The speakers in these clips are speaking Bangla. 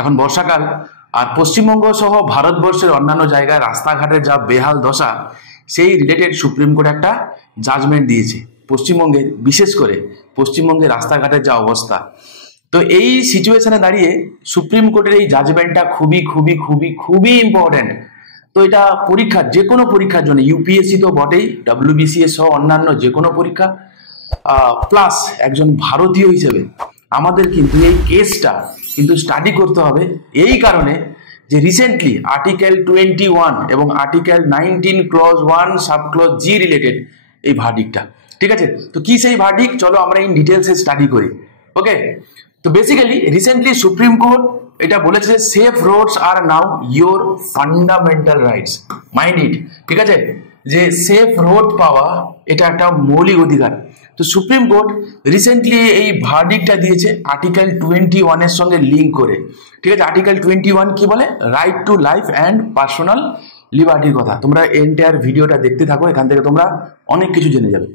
এখন বর্ষাকাল, আর পশ্চিমবঙ্গ সহ ভারতবর্ষের অন্যান্য জায়গায় রাস্তাঘাটের যা বেহাল দশা, সেই রিলেটেড সুপ্রিম কোর্ট একটা জাজমেন্ট দিয়েছে পশ্চিমবঙ্গের, বিশেষ করে পশ্চিমবঙ্গের রাস্তাঘাটের যা অবস্থা। তো এই সিচুয়েশনে দাঁড়িয়ে সুপ্রিম কোর্টের এই জাজমেন্টটা খুবই খুবই খুবই খুবই ইম্পর্টেন্ট। তো এটা পরীক্ষার, যে কোনো পরীক্ষার জন্য, ইউপিএসসি তো বটেই, WBCS সহ অন্যান্য যে কোনো পরীক্ষা, প্লাস একজন ভারতীয় হিসেবে আমাদের কিন্তু এই কেসটা কিন্তু স্টাডি করতে হবে, এই কারণে যে রিসেন্টলি আর্টিকেল 21 এবং আর্টিকেল 19 ক্লজ 1 সাব ক্লজ জি রিলেটেড এই ভার্ডিক্টটা, ঠিক আছে? তো কি সেই ভার্ডিক্ট, চলো আমরা ইন ডিটেলসে স্টাডি করি। ওকে, তো বেসিক্যালি রিসেন্টলি সুপ্রিম কোর্ট এটা বলেছে যে safe Rhodes R now your fundamental rights, mind it, ঠিক আছে? যে সেফ রোড পাওয়া এটা একটা মৌলিক অধিকার। তো সুপ্রিম কোর্ট রিসেন্টলি এই ভার্ডিক্টটা দিয়েছে আর্টিকেল 21 এর সঙ্গে লিঙ্ক করে, ঠিক আছে? আর্টিকেল 21 কি বলে? Right to life and personal লিবার্টির কথা। তোমরা এন্টায়ার ভিডিওটা দেখতে থাকো, এখান থেকে তোমরা অনেক কিছু জেনে যাবে,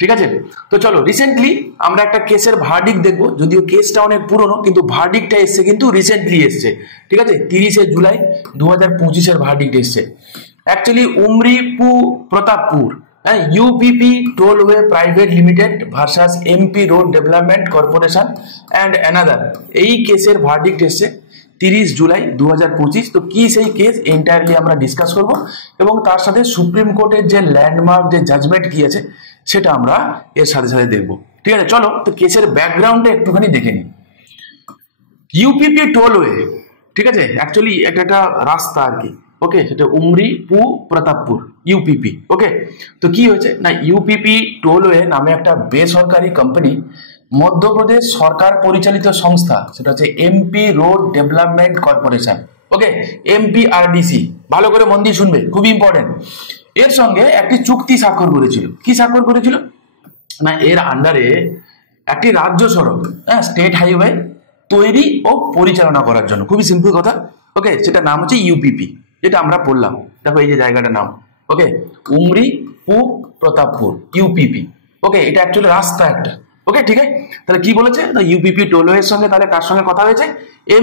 ঠিক আছে? তো চলো, রিসেন্টলি আমরা একটা কেসের ভার্ডিক্ট দেখবো, যদিও কেসটা অনেক পুরনো, কিন্তু ভার্ডিক্টটা এসছে কিন্তু রিসেন্টলি এসছে, ঠিক আছে? 30 জুলাই 2025 ভার্ডিক্ট এসছে। অ্যাকচুয়ালি উমরিপু প্রতাপপুর, হ্যাঁ, UPP tollway private limited versus MP road development corporation and another, এই কেসের ভার্ডিক্ট এসছে 30 জুলাই 2025। তো কি সেই কেস, এন্টায়ারলি আমরা ডিসকাস করব, এবং তার সাথে সুপ্রিম কোর্টের যে ল্যান্ডমার্ক যে জাজমেন্ট কি আছে সেটা আমরা এর সাথে সাথে দেখব, ঠিক আছে? চলো, তো কেসের ব্যাকগ্রাউন্ডটা একটুখানি দেখে নিই। ইউপিপি টোলওয়ে, ঠিক আছে, অ্যাকচুয়ালি একটা রাস্তা আর কি, ওকে? সেটা উমরিপু প্রতাপপুর, ইউপিপি। ওকে, তো কি হয়েছে না, ইউপিপি টোলওয়ে নামে একটা বেসরকারি কোম্পানি, মধ্যপ্রদেশ সরকার পরিচালিত সংস্থা, সেটা হচ্ছে এমপি রোড ডেভেলপমেন্ট কর্পোরেশন, ওকে, MPRDC, ভালো করে মন দিয়ে শুনবে, খুবই ইম্পর্টেন্ট। এর সঙ্গে একটি চুক্তি স্বাক্ষর করেছিল। কি স্বাক্ষর করেছিল না, এর আন্ডারে একটি রাজ্য সড়ক, হ্যাঁ, স্টেট হাইওয়ে তৈরি ও পরিচালনা করার জন্য, খুবই সিম্পল কথা, ওকে? সেটা নাম হচ্ছে ইউপিপি, যেটা আমরা পড়লাম, দেখো এই যে জায়গাটার নাম, ওকে, উমরিপু প্রতাপপুর, ইউপিপি, ওকে? এটা অ্যাকচুয়ালি রাস্তা একটা, ওকে, ঠিক আছে? তাহলে কি বলেছে, ইউপিপি টোলওয়ের সঙ্গে তাহলে কার সঙ্গে কথা হয়েছে?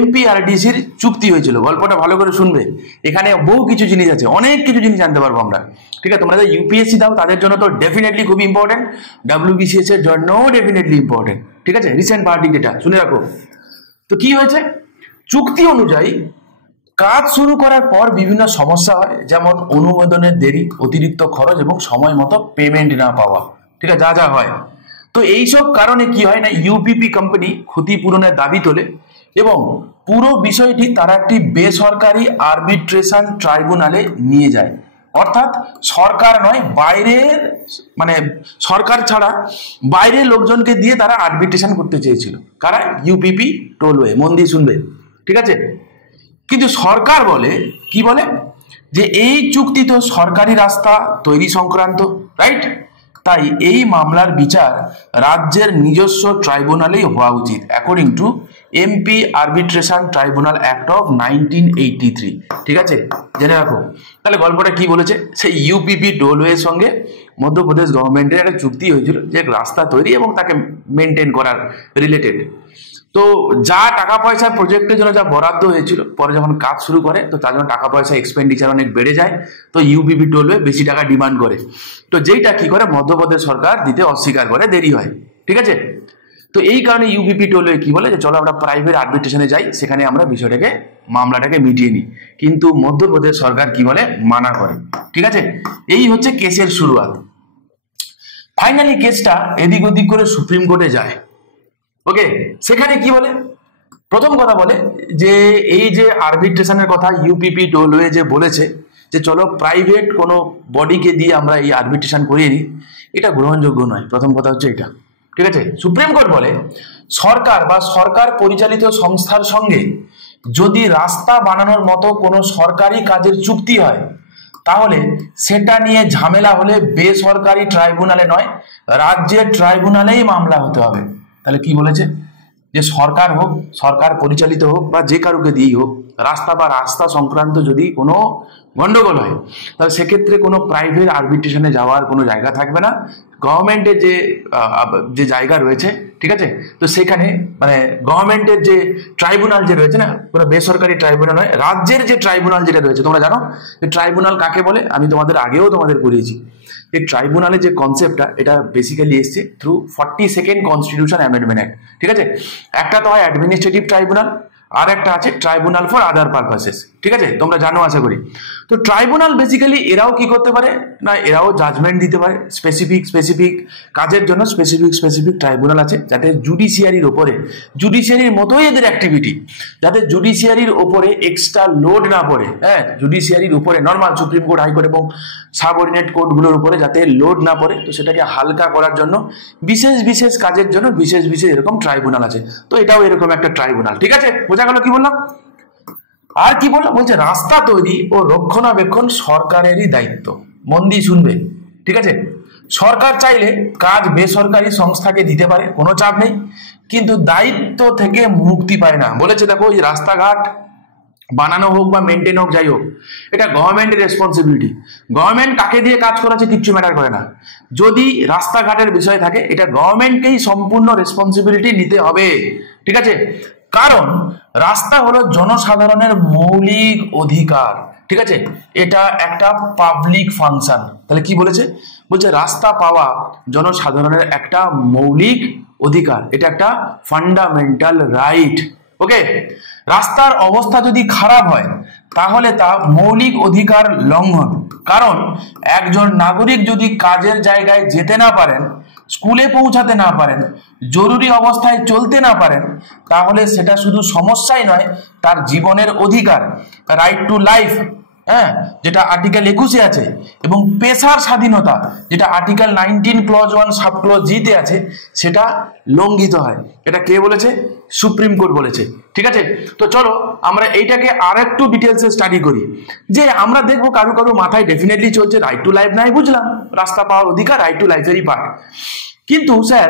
MPRDCর চুক্তি হয়েছিল। গল্পটা ভালো করে শুনবে, এখানে বহু কিছু জিনিস আছে, অনেক কিছু জিনিস জানতে পারবো আমরা, ঠিক আছে? তোমরা ইউপিএসসি দাও তাদের জন্য তো ডেফিনেটলি খুবই ইম্পর্টেন্ট, WBCS এর জন্য ডেফিনেটলি ইম্পর্টেন্ট, ঠিক আছে? রিসেন্ট ভার্ডিক্ট এটা শুনে রাখো। তো কি হয়েছে, চুক্তি অনুযায়ী কাজ শুরু করার পর বিভিন্ন সমস্যা হয়, যেমন অনুমোদনের দেরি, অতিরিক্ত খরচ এবং সময় মতো পেমেন্ট না পাওয়া, ঠিক আছে, যা যা হয়। তো এইসব কারণে কি হয় না, ইউপিপি কোম্পানি ক্ষতিপূরণের দাবি তোলে এবং পুরো বিষয়টি তারা একটি বেসরকারি আরবিট্রেশন ট্রাইব্যুনালে নিয়ে যায়। অর্থাৎ সরকার নয়, বাইরের, মানে সরকার ছাড়া বাইরের লোকজনকে দিয়ে তারা আরবিট্রেশন করতে চেয়েছিল। কারা? ইউপিপি টোলওয়ে, মন দিয়ে শুনবে, ঠিক আছে? কিন্তু সরকার বলে, কি বলে, যে এই চুক্তি তো সরকারি রাস্তা তৈরি সংক্রান্ত, রাইট? তাই এই মামলার বিচার রাজ্যের নিজস্ব ট্রাইব্যুনালেই হওয়া উচিত, according to MP arbitration tribunal act of 1983, ঠিক আছে? জেনে রাখো। তাহলে গল্পটা কি বলেছে, সেই ইউপিপি টোলওয়ের সঙ্গে মধ্যপ্রদেশ গভর্নমেন্টের একটা চুক্তি হয়েছিল, যে রাস্তা তৈরি এবং তাকে মেনটেন করার রিলেটেড। তো যা টাকা পয়সা প্রজেক্টের জন্য যা বরাদ্দ হয়েছিল, পরে যখন কাজ শুরু করে তো তার জন্য টাকা পয়সা এক্সপেন্ডিচার অনেক বেড়ে যায়, তো ইউপিপি টোলওয়ে বেশি টাকা ডিমান্ড করে, তো যেইটা কি করে মধ্যপ্রদেশ সরকার দিতে অস্বীকার করে, দেরি হয়, ঠিক আছে? তো এই কারণে ইউপিপি টোলওয়ে কি বলে, যে চলো আমরা প্রাইভেট আরবিট্রেশনে যাই, সেখানে আমরা বিষয়টাকে, মামলাটাকে মিটিয়ে নিই। কিন্তু মধ্যপ্রদেশ সরকার কি বলে, মানা করে, ঠিক আছে? এই হচ্ছে কেসের শুরুয়াত। ফাইনালি কেসটা এদিক ওদিক করে সুপ্রিম কোর্টে যায়, ওকে? সেখানে কি বলে, প্রথম কথা বলে যে এই যে আরবিট্রেশনের কথা ইউপিপি টোলওয়ে যে বলেছে, যে চলো প্রাইভেট কোনো বডিকে দিয়ে আমরা এই আরবিট্রেশন করিয়ে নিই, এটা গ্রহণযোগ্য নয়। প্রথম কথা হচ্ছে এটা, ঠিক আছে? সুপ্রিম কোর্ট বলে সরকার বা সরকার পরিচালিত সংস্থার সঙ্গে যদি রাস্তা বানানোর মতো কোনো সরকারি কাজের চুক্তি হয়, তাহলে সেটা নিয়ে ঝামেলা হলে বেসরকারি ট্রাইব্যুনালে নয়, রাজ্যের ট্রাইব্যুনালেই মামলা হতে হবে। তাহলে কি বলেছে, যে সরকার হোক, সরকার পরিচালিত হোক, বা যে কারুকে দিয়েই হোক, রাস্তা বা রাস্তা সংক্রান্ত যদি কোনো গন্ডগোল হয়, তাহলে সেক্ষেত্রে কোনো প্রাইভেট আরবিট্রেশনে যাওয়ার কোনো জায়গা থাকবে না, গভর্নমেন্টের যে যে জায়গা রয়েছে, ঠিক আছে, তো সেখানে মানে গভর্নমেন্টের যে ট্রাইব্যুনাল যে রয়েছে না, কোনো বেসরকারি ট্রাইব্যুনাল নয়, রাজ্যের যে ট্রাইব্যুনাল যেটা রয়েছে, তোমরা জানো যে ট্রাইব্যুনাল কাকে বলে? আমি তোমাদের আগেও করিয়েছি। এই ট্রাইব্যুনালের যে কনসেপ্টটা, এটা বেসিক্যালি এসছে through 42nd constitution amendment act, ঠিক আছে। একটা তো হয় অ্যাডমিনিস্ট্রেটিভ ট্রাইব্যুনাল, আর একটা আছে ট্রাইব্যুনাল ফর আদার পারপাসেস, ঠিক আছে, তোমরা জানো আশা করি। তো ট্রাইব্যুনাল বেসিক্যালি এরাও কি করতে পারে না, এরাও জাজমেন্ট দিতে পারে স্পেসিফিক কাজের জন্য। স্পেসিফিক ট্রাইব্যুনাল আছে যাতে জুডিশিয়ারির ওপরে, জুডিশিয়ারির মতোই এদের অ্যাক্টিভিটি, যাতে জুডিশিয়ারির ওপরে এক্সট্রা লোড না পড়ে। হ্যাঁ, জুডিশিয়ারির উপরে নর্মাল সুপ্রিম কোর্ট, হাইকোর্ট এবং সাবঅর্ডিনেট কোর্টগুলোর উপরে যাতে লোড না পড়ে, তো সেটাকে হালকা করার জন্য বিশেষ কাজের জন্য বিশেষ এরকম ট্রাইব্যুনাল আছে। তো এটাও এরকম একটা ট্রাইব্যুনাল, ঠিক আছে, বোঝা গেল কি বললাম? আর কি বললাম? বলছে রাস্তা তৈরি ও রক্ষণাবেক্ষণ সরকারেরই দায়িত্ব। মন দিয়ে শুনবে, ঠিক আছে। সরকার চাইলে কাজ বেসরকারি সংস্থাকে দিতে পারে, কোনো চাপ নেই, কিন্তু দায়িত্ব থেকে মুক্তি পায় না। বলেছে দেখো, এই রাস্তাঘাট বানানো হোক বা মেনটেন হোক, যাই হোক, এটা গভর্নমেন্টের রেসপন্সিবিলিটি। গভর্নমেন্ট কাকে দিয়ে কাজ করাচ্ছে কিচ্ছু ম্যাটার করে না। যদি রাস্তাঘাটের বিষয় থাকে, এটা গভর্নমেন্টকেই সম্পূর্ণ রেসপন্সিবিলিটি নিতে হবে, ঠিক আছে। কারণ রাস্তা হলো জনসাধারণের মৌলিক অধিকার, ঠিক আছে, এটা একটা পাবলিক ফাংশন। তাহলে কি বলেছে? বলছে রাস্তা পাওয়া জনসাধারণের একটা মৌলিক অধিকার, এটা একটা ফান্ডামেন্টাল রাইট। ওকে, রাস্তার অবস্থা যদি খারাপ হয় তাহলে তা মৌলিক অধিকার লঙ্ঘন। কারণ একজন নাগরিক যদি কাজের জায়গায় যেতে না পারেন, স্কুলে পৌঁছাতে না পারেন, জরুরি অবস্থায় চলতে না পারেন, তাহলে সেটা শুধু সমস্যাই নয়, তার জীবনের অধিকার, রাইট টু লাইফ, হ্যাঁ, যেটা আর্টিকেল 21-এ আছে, এবং পেশার স্বাধীনতা, যেটা আর্টিকেল 19 ক্লজ 1 সাব ক্লজ জি-তে আছে, সেটা লঙ্ঘিত হয়। এটা কে বলেছে? সুপ্রিম কোর্ট বলেছে, ঠিক আছে। তো চলো আমরা এইটাকে আর একটু ডিটেলসে স্টাডি করি। যে আমরা দেখবো কারো মাথায় ডেফিনেটলি চলছে রাইট টু লাইফ, নাই বুঝলাম, রাস্তা পাওয়ার অধিকার রাইট টু লাইফেরই পার্ট। কিন্তু sir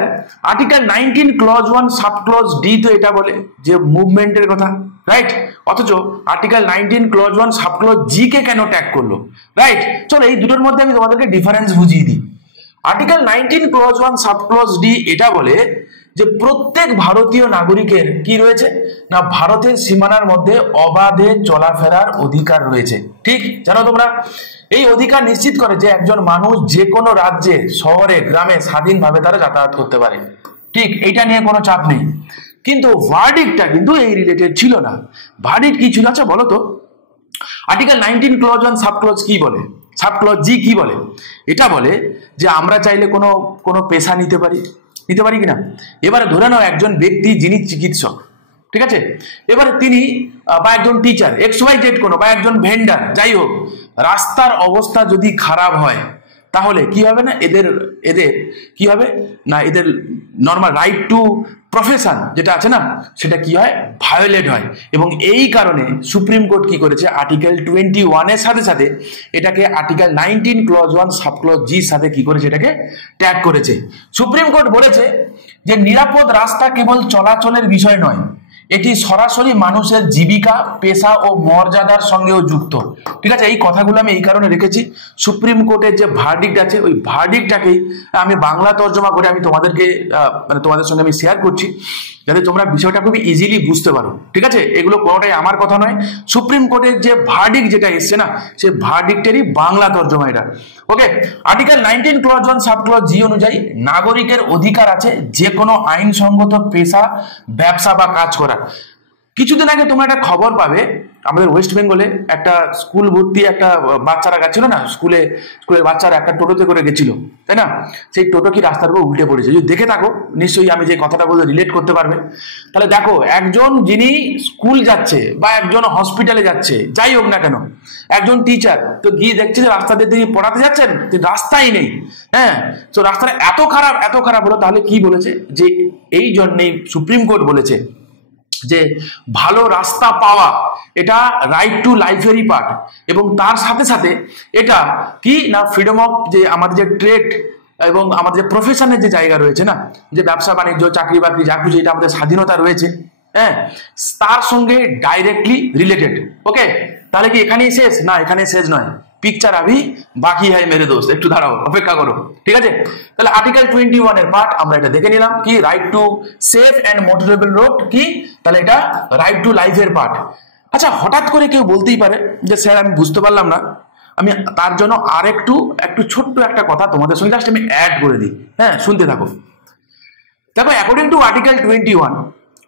article 19 clause 1 sub clause D তো এটা বলে যে মুভমেন্টের কথা, রাইট, অথচ article 19 clause 1 sub clause G কে কেন ট্যাগ করলো, রাইট। চলো এই দুটোর মধ্যে আমি তোমাদেরকে ডিফারেন্স বুঝিয়ে দিই। Article 19 clause 1 sub clause D এটা বলে যে প্রত্যেক ভারতীয় নাগরিকের কি রয়েছে না, ভারতের সীমানার মধ্যে অবাধে চলাফেরার অধিকার রয়েছে, ঠিক জানো তোমরা। এই অধিকার নিশ্চিত করে যে একজন মানুষ যে কোনো রাজ্যে, শহরে, গ্রামে স্বাধীনভাবে তারা যাতায়াত করতে পারে, ঠিক, এইটা নিয়ে কোনো চাপ নেই। কিন্তু ভার্ডিক্টটা কিন্তু এই রিলেটেড ছিল না। ভার্ডিক্ট কি ছিল আচ্ছা বলো তো? আর্টিকেল 19 ক্লজ 1 সাব ক্লজ কি বলে, সাব ক্লজ জি কি বলে? এটা বলে যে আমরা চাইলে কোনো পেশা নিতে পারি কিনা। এবারে ধরে নাও একজন ব্যক্তি যিনি চিকিৎসক, ঠিক আছে, এবারে তিনি বা একজন টিচার XYZ কোনো, বা একজন ভেন্ডার, যাই হোক, রাস্তার অবস্থা যদি খারাপ হয় তাহলে কি হবে না, এদের কি হবে না, এদের নর্মাল রাইট টু প্রফেশন যেটা আছে না, সেটা কি হয়, ভায়োলেট হয়। এবং এই কারণে সুপ্রিম কোর্ট কি করেছে, আর্টিকেল 21-এর সাথে এটাকে আর্টিকেল 19 ক্লজ 1 সাব ক্লজ জির সাথে কি করেছে, এটাকে ট্যাগ করেছে। সুপ্রিম কোর্ট বলেছে যে নিরাপদ রাস্তা কেবল চলাচলের বিষয় নয়, এটি সরাসরি মানুষের জীবিকা, পেশা ও মর্যাদার সঙ্গেও যুক্ত, ঠিক আছে। এই কথাগুলো আমি এই কারণে রেখেছি, সুপ্রিম কোর্টের যে ভার্ডিক্ট আছে ওই ভার্ডিক্টটাকেই আমি বাংলা তর্জমা করে আমি তোমাদেরকে মানে তোমাদের সঙ্গে আমি শেয়ার করছি, যাতে তোমরা বিষয়টা খুবই ইজিলি বুঝতে পারো, ঠিক আছে। এগুলো কোনোটাই আমার কথা নয়, সুপ্রিম কোর্টের যে ভার্ডিক্ট যেটা এসছে না, সেই ভার্ডিক্টেরই বাংলা তর্জমা এটা। ওকে, আর্টিকেল 19 ক্লজ 1 সাব ক্লজ জি অনুযায়ী নাগরিকের অধিকার আছে যে কোনো আইনসঙ্গত পেশা, ব্যবসা বা কাজ করার। কিছুদিন আগে তোমরা একটা খবর পাবে, আমাদের ওয়েস্ট বেঙ্গলে একটা স্কুল ভর্তি একটা বাচ্চারা গেছিল না, স্কুলের বাচ্চারা একটা টোটোতে করে গেছিল, তাই না? সেই টোটো কি রাস্তার উপর উল্টে পড়েছে। যদি দেখে থাকো নিশ্চয়ই আমি যে কথাটা বলতে রিলেট করতে পারবে। তাহলে দেখো, একজন যিনি স্কুল যাচ্ছে বা একজন হসপিটালে যাচ্ছে, যাই হোক না কেন, একজন টিচার তো গিয়ে দেখছে যে রাস্তা দিয়ে তিনি পড়াতে যাচ্ছেন, রাস্তাই নেই, হ্যাঁ, তো রাস্তাটা এত খারাপ হলো। তাহলে কি বলেছে, যে এই জন্যেই সুপ্রিম কোর্ট বলেছে যে ভালো রাস্তা পাওয়া এটা রাইট টু লাইফেরই পার্ট, এবং তার সাথে এটা কি না, ফ্রিডম অফ যে আমাদের যে ট্রেড এবং আমাদের যে প্রফেশনের যে জায়গা রয়েছে না, যে ব্যবসা বাণিজ্য, চাকরি বাকরি, যা কিছু, এটা আমাদের স্বাধীনতা রয়েছে, হ্যাঁ, তার সঙ্গে ডাইরেক্টলি রিলেটেড। ওকে, তাহলে কি এখানেই শেষ? না, এখানে শেষ নয়। পিকচার আভি বাকি হয় মেরে দোস্ত, একটু দাঁড়াও, অপেক্ষা করো, ঠিক আছে। তাহলে আর্টিকেল 21 এর পার্ট আমরা এটা দেখে নিলাম, কি right to safe and motorable road, কি তাহলে এটা রাইট টু লাইফের পার্ট। আচ্ছা, হঠাৎ করে কেউ বলতেই পারে যে স্যার আমি বুঝতে পারলাম না, আমি তার জন্য আর একটু ছোট্ট একটা কথা তোমাদের সঙ্গে জাস্ট আমি অ্যাড করে দিই, হ্যাঁ শুনতে থাকো। দেখো, অ্যাকর্ডিং টু আর্টিকেল 21,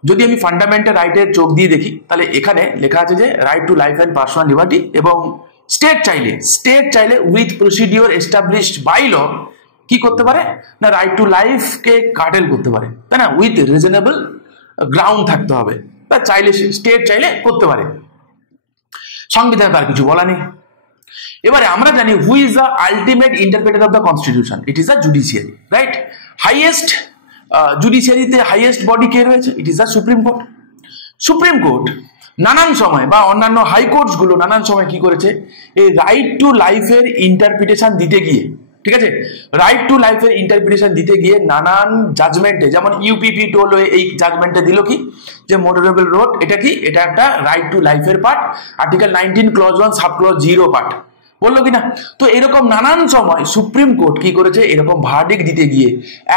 যদি আমি ফান্ডামেন্টাল রাইটের চোখ দিয়ে দেখি, তাহলে এখানে লেখা আছে যে right to life and personal liberty, এবং স্টেট চাইলে with procedure established by law কি করতে পারে না, রাইট টু লাইফকে কার্টেল করতে পারে, তাই না, উইথ রিজনেবল গ্রাউন্ড থাকতে হবে, তা চাইলে স্টেট চাইলে করতে পারে, সংবিধানে তার কিছু বলা নেই। এবারে আমরা জানি who is the ultimate interpreter of the constitution, it is the judiciary, right. Highest জুডিশিয়ারিতে হাইয়েস্ট বডি কে রয়েছে, it is the supreme court. Supreme court নানান সময় বা অন্যান্য হাইকোর্টস গুলো নানান সময় কি করেছে, এই রাইট টু লাইফের ইন্টারপ্রিটেশন দিতে গিয়ে, ঠিক আছে, রাইট টু লাইফের ইন্টারপ্রিটেশন দিতে গিয়ে নানান জাজমেন্টে, যেমন ইউপিপি টোল এই জাজমেন্টে দিল কি, যে মোটরেবল রোড এটা কি, এটা একটা রাইট টু লাইফের part, article 19 clause 1 sub clause 0 part, বললো কিনা। তো এরকম নানান সময় সুপ্রিম কোর্ট কি করেছে, এরকম ভার্ডিক্ট দিতে গিয়ে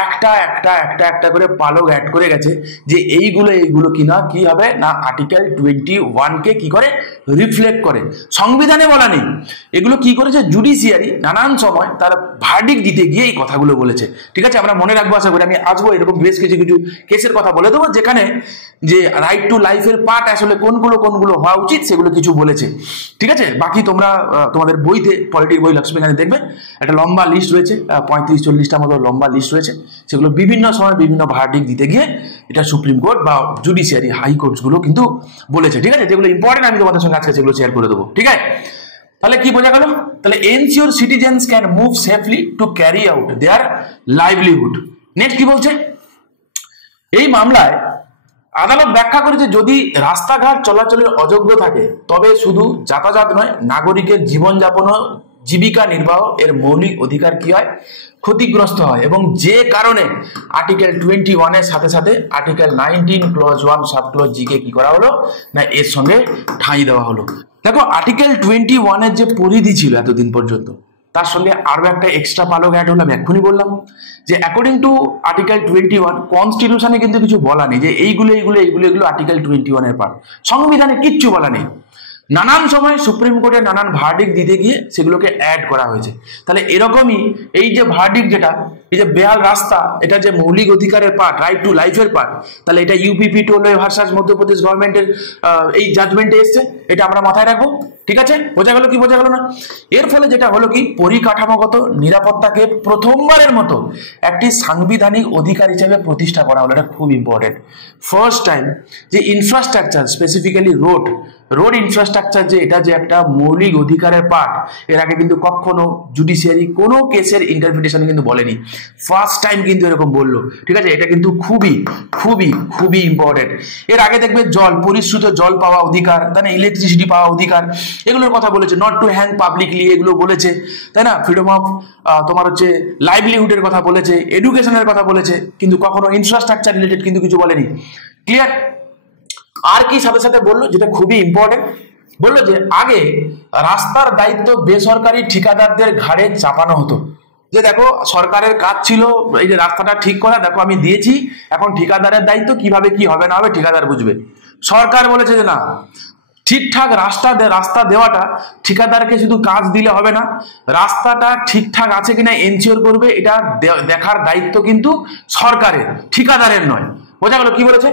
একটা করে পালক অ্যাড করে গেছে, যে এইগুলো কিনা কি হবে না, আর্টিকেল 21 কে কি করে রিফ্লেক্ট করে, সংবিধানে বলা নেই, এগুলো কি করেছে জুডিশিয়ারি নানান সময় তার ভার্ডিক্ট দিতে গিয়ে এই কথাগুলো বলেছে, ঠিক আছে। আমরা মনে রাখবো, আশা করি আমি আসবো এরকম বেশ কিছু কেসের কথা বলে দেবো, যেখানে যে রাইট টু লাইফের পার্ট আসলে কোনগুলো হওয়া উচিত সেগুলো কিছু বলেছে, ঠিক আছে। বাকি তোমরা তোমাদের বইতে, পলিটিক্স বই লক্ষ্মীখানে দেখবে একটা লম্বা লিস্ট রয়েছে, 35-40টার মতো লম্বা লিস্ট রয়েছে, সেগুলো বিভিন্ন সময় বিভিন্ন ভার্ডিক্ট দিতে গিয়ে এটা সুপ্রিম কোর্ট বা জুডিশিয়ারি হাইকোর্টস গুলো কিন্তু বলেছে, ঠিক আছে। যেগুলো ইম্পর্টেন্ট আমি তোমাদের সঙ্গে আজকে সেগুলো শেয়ার করে দেবো, ঠিক আছে। তাহলে কি বোঝা গেল, তাহলে ensure citizens can move safely to carry out their livelihood. Next কি বলছে, এই মামলায় আদালত ব্যাখ্যা করেছে, যদি রাস্তাঘাট চলাচলের অযোগ্য থাকে তবে শুধু যাতায়াত নয়, নাগরিকের জীবনযাপন ও জীবিকা নির্বাহ এর মৌলিক অধিকার কি হয়, ক্ষতিগ্রস্ত হয়, এবং যে কারণে আর্টিকেল 21 এর সাথে সাথে article 19 clause 1 sub clause G কে কি করা হলো না, এর সঙ্গে ঠাঁই দেওয়া হলো। দেখো, আর্টিকেল 21 এর যে পরিধি ছিল এতদিন পর্যন্ত, তার সঙ্গে আরো একটা এক্সট্রা পালক অ্যাড হলাম, এক্ষুনি বললাম যে অ্যাকর্ডিং টু আর্টিকেল 21 কনস্টিটিউশনে কিন্তু কিছু বলা নেই যে এইগুলো আর্টিকেল 21 এর পার্ট, সংবিধানে কিচ্ছু বলা নেই। নানান সময় সুপ্রিম কোর্টে নানান ভার্ডিক্ট দিতে গিয়ে সেগুলোকে অ্যাড করা হয়েছে। তাহলে এরকমই এই যে ভার্ডিক্ট, যেটা এই যে বেহাল রাস্তা, এটা যে মৌলিক অধিকারের পার্ট, রাইট টু লাইফের পার্ট, তাহলে এটা ইউপিপি টোলে ভার্সাস মধ্যপ্রদেশ গভর্নমেন্টের এই জাজমেন্টে এসছে, এটা আমরা মাথায় রাখবো, ঠিক আছে। বোঝা গেল কি বোঝা গেল না? এর ফলে যেটা হলো কি, পরিকাঠামোগত নিরাপত্তাকে প্রথমবারের মতো একটি সাংবিধানিক অধিকার হিসেবে প্রতিষ্ঠা করা হলো, এটা খুব ইম্পর্টেন্ট। ফার্স্ট টাইম যে ইনফ্রাস্ট্রাকচার, স্পেসিফিক্যালি রোড ইনফ্রাস্ট্রাকচার, যে এটা যে একটা মৌলিক অধিকারের পার্ট, এর আগে কিন্তু কখনো জুডিশিয়ারি কোনো কেসের ইন্টারপ্রিটেশন কিন্তু বলেনি, ফার্স্ট টাইম কিন্তু এরকম বললো, ঠিক আছে। এটা কিন্তু খুবই খুবই খুবই ইম্পর্টেন্ট। এর আগে দেখবে জল, পরিশ্রুত জল পাওয়া অধিকার, তাই না, ইলেকট্রিসিটি পাওয়া অধিকার, এগুলোর কথা বলেছে, নট টু হ্যাং পাবলিকলি, এগুলো বলেছে, তাই না, ফ্রিডম অফ তোমার হচ্ছে লাইভলিহুডের কথা বলেছে, এডুকেশনের কথা বলেছে, কিন্তু কখনো ইনফ্রাস্ট্রাকচার রিলেটেড কিন্তু কিছু বলেনি। ক্লিয়ার? আর কি সাথে সাথে বললো, যেটা খুবই ইম্পর্টেন্ট, বললো যে আগে রাস্তার দায়িত্ব বেসরকারি ঠিকাদারদের ঘাড়ে চাপানো হতো, যে দেখো সরকারের কাজ ছিল এই যে রাস্তাটা ঠিক করা, দেখো আমি দিয়েছি, এখন ঠিকাদারের দায়িত্ব কিভাবে কি হবে না হবে ঠিকাদার বুঝবে। সরকার বলেছে যে না, ঠিকঠাক রাস্তা দেওয়াটা ঠিকাদারকে শুধু কাজ দিলে হবে না, রাস্তাটা ঠিকঠাক আছে কিনা এনশিওর করবে, এটা দেখার দায়িত্ব কিন্তু সরকারের, ঠিকাদারের নয়। বোঝা গেল কি বলেছে?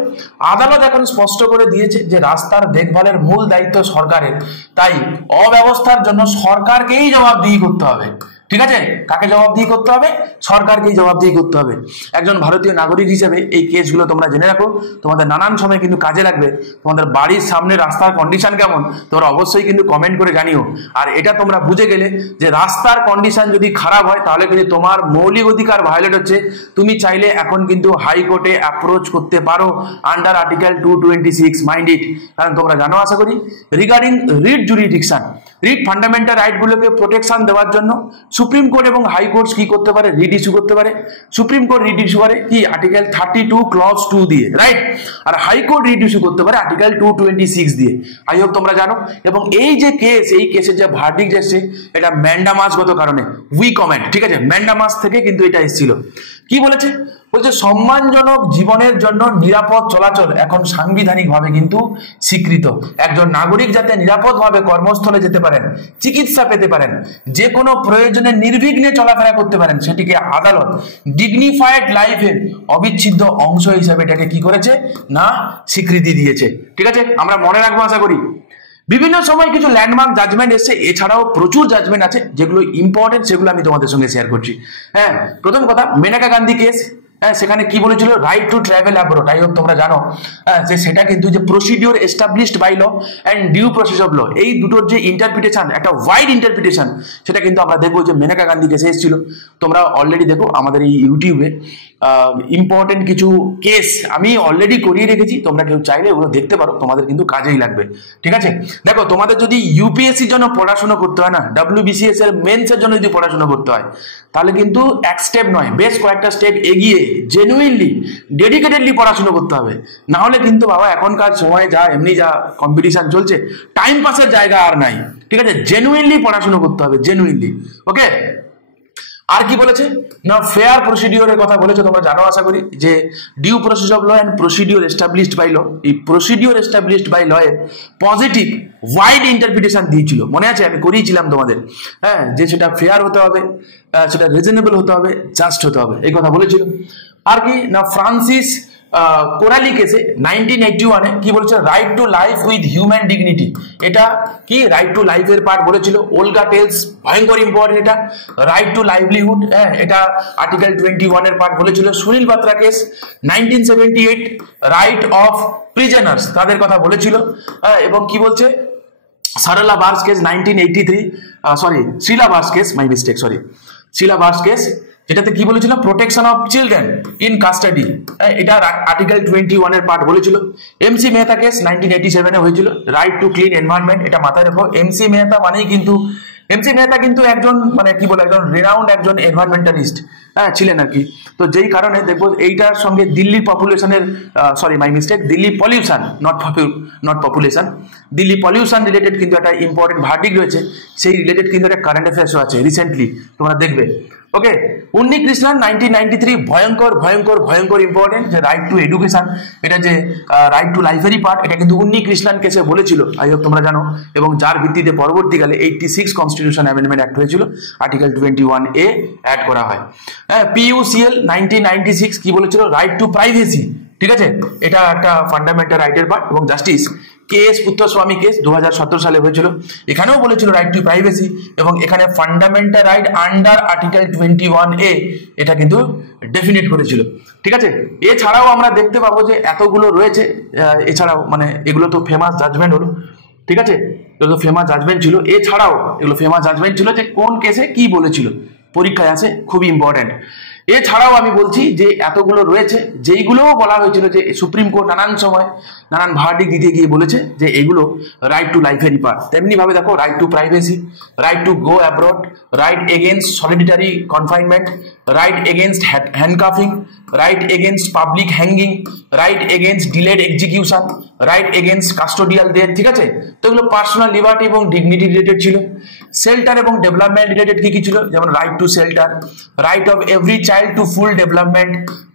আদালত এখন স্পষ্ট করে দিয়েছে যে রাস্তার দেখভালের মূল দায়িত্ব সরকারের, তাই অব্যবস্থার জন্য সরকারকেই জবাবদিহি করতে হবে, ঠিক আছে। কাকে জবাবদিহি করতে হবে? সরকারকেই জবাবদিহি করতে হবে। একজন ভারতীয় নাগরিক হিসেবে এই কেসগুলো তোমরা জেনে রাখো, তোমাদের নানান সময় কিন্তু কাজে লাগবে। তোমাদের বাড়ির সামনে রাস্তার কন্ডিশন কেমন তোমরা অবশ্যই কিন্তু কমেন্ট করে জানিও। আর এটা তোমরা বুঝে গেলে যে রাস্তার কন্ডিশন যদি খারাপ হয় তাহলে কিন্তু তোমার মৌলিক অধিকার ভায়োলেট হচ্ছে, তুমি চাইলে এখন কিন্তু হাইকোর্টে অ্যাপ্রোচ করতে পারো আন্ডার আর্টিকেল 226, মাইন্ড ইট। কারণ তোমরা জানো আশা করি regarding writ jurisdiction, writ fundamental রাইটগুলোকে প্রোটেকশন দেওয়ার জন্য সুপ্রিম কোর্ট এবং হাইকোর্ট কি করতে পারে, রিট ইস্যু করতে পারে। সুপ্রিম কোর্ট রিট ইস্যু করে কি আর্টিকেল 32 ক্লজ 2 দিয়ে, রাইট। আর হাইকোর্ট রিট ইস্যু করতে পারে আর্টিকেল 226 দিয়ে। আই হোপ তোমরা জানো। এবং এই যে কেস, এই কেসের যে ভার্ডিক্ট এসেছে এটা ম্যান্ডামাসগত কারণে, উই কমেন্ট, ঠিক আছে, ম্যান্ডামাস থেকে কিন্তু এটা এসেছিল। কি বলেছে? বলছে সম্মানজনক জীবনের জন্য নিরাপদ চলাচল এখন সাংবিধানিকভাবে কিন্তু স্বীকৃত। একজন নাগরিক যাতে নিরাপদভাবে কর্মস্থলে যেতে পারেন, চিকিৎসা পেতে পারেন, যে কোনো প্রয়োজনে নির্বিঘ্নে চলাফেরা করতে পারেন, সেটিকে আদালত ডিগনিফাইড লাইফের অবিচ্ছেদ্য অংশ হিসেবে এটাকে কি করেছে না স্বীকৃতি দিয়েছে। ঠিক আছে, আমরা মনে রাখবো আশা করি। বিভিন্ন সময় কিছু ল্যান্ডমার্ক জাজমেন্ট এসছে, এছাড়াও প্রচুর জাজমেন্ট আছে যেগুলো ইম্পর্টেন্ট, সেগুলো আমি তোমাদের সঙ্গে শেয়ার করছি। হ্যাঁ, প্রথম কথা মেনকা গান্ধী কেস। হ্যাঁ, সেখানে কি বলেছিল, right to travel abroad. I hope তোমরা জানো যে সেটা কিন্তু যে procedure established by law and due process of law, এই দুটোর যে ইন্টারপ্রিটেশন, একটা ওয়াইড ইন্টারপ্রিটেশন, সেটা কিন্তু আমরা দেখবো যে মেনকা গান্ধী কেসে এসেছিল। তোমরা অলরেডি দেখো আমাদের এই ইউটিউবে ইম্পর্টেন্ট কিছু কেস আমি অলরেডি করিয়ে রেখেছি, তোমরা কেউ চাইলে ওগুলো দেখতে পারো, তোমাদের কিন্তু কাজেই লাগবে। ঠিক আছে, দেখো তোমাদের যদি ইউপিএসসির জন্য পড়াশোনা করতে হয় না, WBCS এর মেন্সের জন্য যদি পড়াশোনা করতে হয়, তাহলে কিন্তু এক স্টেপ নয়, বেশ কয়েকটা স্টেপ এগিয়ে জেনুইনলি ডেডিকেটেডলি পড়াশোনা করতে হবে। না হলে কিন্তু বাবা এখনকার সময় যা এমনি যা কম্পিটিশন চলছে, টাইম পাসের জায়গা আর নাই। ঠিক আছে, জেনুইনলি পড়াশোনা করতে হবে, জেনুইনলি। ওকে, আর কি বলেছে না ফেয়ার প্রসিডিওরের কথা বলেছে, তোমরা জানো আশা করি যে due process of law and procedure established by law, এই প্রসিডিওর এস্টাবলিশড বাই ল এর পজিটিভ ওয়াইড ইন্টারপ্রিটেশন দিয়েছিল, মনে আছে আমি করিয়েছিলাম তোমাদের। হ্যাঁ, যে সেটা ফেয়ার হতে হবে, সেটা রিজনেবল হতে হবে, জাস্ট হতে হবে, এই কথা বলেছিল। আর কি না ফ্রান্সিস কোরালি কেসে 1981-এ কি বলেছিল, right to life with human dignity. এটা কি রাইট টু লাইফের পার্ট বলেছিল। ওলগা টেলস, ভয়ঙ্কর ইম্পর্টেন্ট এটা, রাইট টু লাইভলিহুড, হ্যাঁ এটা আর্টিকেল 21 এর পার্ট বলেছিল। Sunil Batra case 1978, right of prisoners, তাদের কথা বলেছিল। এবং কি বলছে Sarla Barse case 1983, Sheela Barse case, my mistake, Sheela Barse case, যেটাতে কি বলেছিল, protection of children in custody, এটা আর্টিকেল 21 এর পার্ট বলেছিল। MC মেহতা কেস 1987-এ হয়েছিল, রাইট টু ক্লিন এনভায়রনমেন্ট, এটা মাথায় রেখো। MC মেহতা মানেই কিন্তু MC মেহতা কিন্তু একজন মানে কি বলে একজন রিনাউন্ড একজন এনভায়রনমেন্টালিস্ট ছিলেন আর কি। তো যেই কারণে দেখবো এইটার সঙ্গে দিল্লির পপুলেশনের Delhi pollution, not population, Delhi pollution related কিন্তু একটা ইম্পর্টেন্ট ভার্ডিক্ট রয়েছে, সেই রিলেটেড কিন্তু একটা কারেন্ট অ্যাফেয়ার্সও আছে রিসেন্টলি, তোমরা দেখবে। ওকে, উন্নি কৃষ্ণন 1993, ভয়ঙ্কর ভয়ঙ্কর ভয়ঙ্কর ইম্পর্টেন্ট, যে রাইট টু এডুকেশন, এটা যে রাইট টু লাইফেরই পার্ট, এটা কিন্তু উন্নি কৃষ্ণন কেসে বলেছিল, আই হোপ তোমরা জানো। এবং যার ভিত্তিতে পরবর্তীকালে 86 কনস্টিটিউশন অ্যামেন্ডমেন্ট অ্যাক্ট হয়েছিল, আর্টিকেল 21A অ্যাড করা হয়। PUCL 1996 কি বলেছিল, রাইট টু প্রাইভেসি। ঠিক আছে, এটা একটা ফান্ডামেন্টাল রাইটের পার্ট। এবং জাস্টিস KS পুত্তস্বামী কেস 2017 সালে হয়েছিল, এখানেও বলেছিল রাইট টু প্রাইভেসি, এবং এখানে fundamental right under article 21A এটা কিন্তু ডেফিনেট করেছিল। ঠিক আছে, এছাড়াও আমরা দেখতে পাবো যে এতগুলো রয়েছে, এছাড়াও মানে এগুলো তো ফেমাস জাজমেন্ট হলো। ঠিক আছে, এগুলো তো ফেমাস জাজমেন্ট ছিল, এছাড়াও এগুলো ফেমাস জাজমেন্ট ছিল যে কোন কেসে কি বলেছিল, পরীক্ষায় আছে, খুবই ইম্পর্টেন্ট। এছাড়াও আমি বলছি যে এতগুলো রয়েছে যেইগুলোও বলা হয়েছিল যে সুপ্রিম কোর্ট নানান সময় নানান ভার্ডিক্ট দিতে গিয়ে বলেছে যে এগুলো রাইট টু লাইফেরই পার্ট। তেমনি ভাবে দেখো, right to privacy, right to go abroad, right against solitary confinement, right against handcuffing, right against public hanging, right against delayed execution, right against custodial death. ঠিক আছে, তো এগুলো পার্সোনাল লিবার্টি এবং ডিগনিটি রিলেটেড ছিল। শেল্টার এবং ডেভেলপমেন্ট রিলেটেড কি কি ছিল, যেমন right to shelter, right of every child to full development,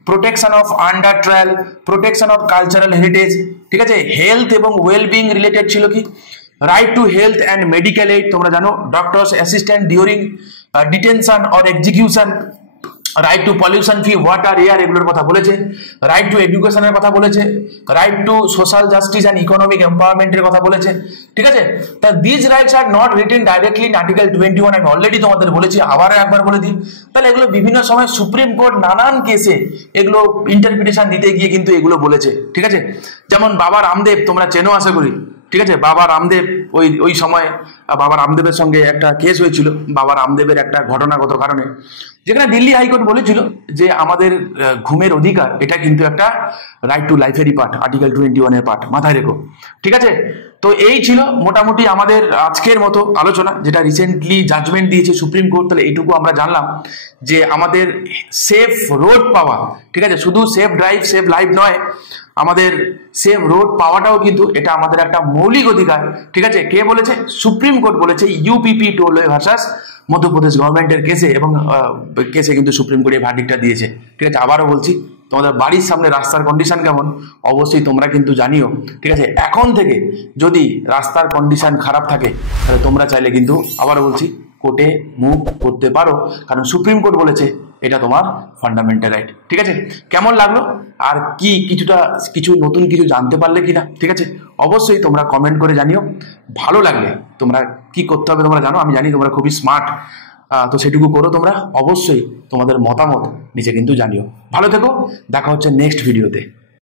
protection of under trial, protection of cultural heritage. ঠিক আছে, হেলথ এবং ওয়েলবিং রিলেটেড ছিল কি, right to health and medical aid, তোমরা জানো, doctors assistant during detention or execution, right to pollution free water air, এগুলোর কথা বলেছে। রাইট টু এডুকেশনের কথা বলেছে, right to social justice and economic এম্পাওয়ারমেন্টের কথা বলেছে। ঠিক আছে, তা this rights are not written directly in article 21, আমি অলরেডি তোমাদের বলেছি, আবার একবার বলে দিই। তাহলে এগুলো বিভিন্ন সময় সুপ্রিম কোর্ট নানান কেসে এগুলো ইন্টারপ্রিটেশন দিতে গিয়ে কিন্তু এগুলো বলেছে। ঠিক আছে, যেমন বাবা রামদেব, তোমরা চেনো আশা করি। ঠিক আছে, বাবা রামদেব ওই সময় বাবা রামদেবের সঙ্গে একটা কেস হয়েছিল, বাবা রামদেবের একটা ঘটনাগত কারণে, যেখানে দিল্লি হাইকোর্ট বলেছিল যে আমাদের ঘুমের অধিকার এটা কিন্তু একটা রাইট টু লাইফেরই পার্ট, আর্টিকেল 21 এর পার্ট, মাথায় রেখো। ঠিক আছে, তো এই ছিল মোটামুটি আমাদের আজকের মতো আলোচনা, যেটা রিসেন্টলি জাজমেন্ট দিয়েছে সুপ্রিম কোর্ট। তাহলে এইটুকু আমরা জানলাম যে আমাদের সেফ রোড পাওয়া, ঠিক আছে, শুধু সেফ ড্রাইভ সেফ লাইফ নয়, আমাদের সেফ রোড পাওয়াটাও কিন্তু এটা আমাদের একটা মৌলিক অধিকার, ঠিক আছে। কে বলেছে? সুপ্রিম কোর্ট বলেছে, ইউপিপি টোলওয়ে ভার্সাস মধ্যপ্রদেশ গভর্নমেন্টের কেসে, এবং কেসে কিন্তু সুপ্রিম কোর্ট এই ভার্ডিক্টটা দিয়েছে, ঠিক আছে। আবারও বলছি, তোমাদের বাড়ির সামনে রাস্তার কন্ডিশন কেমন অবশ্যই তোমরা কিন্তু জানিও, ঠিক আছে। এখন থেকে যদি রাস্তার কন্ডিশন খারাপ থাকে তাহলে তোমরা চাইলে কিন্তু, আবারও বলছি, কোর্টে মুভ করতে পারো, কারণ সুপ্রিম কোর্ট বলেছে এটা তোমার ফান্ডামেন্টাল রাইট, ঠিক আছে। কেমন লাগলো আর কিছু নতুন কিছু জানতে পারলে কিনা, ঠিক আছে, অবশ্যই তোমরা কমেন্ট করে জানিও। ভালো লাগলে তোমরা কি করতে হবে তোমরা জানো, আমি জানি তোমরা খুবই স্মার্ট, তো সেটুকু করো তোমরা। অবশ্যই তোমাদের মতামত নিচে কিন্তু জানিও। ভালো থেকো, দেখা হচ্ছে নেক্সট ভিডিওতে।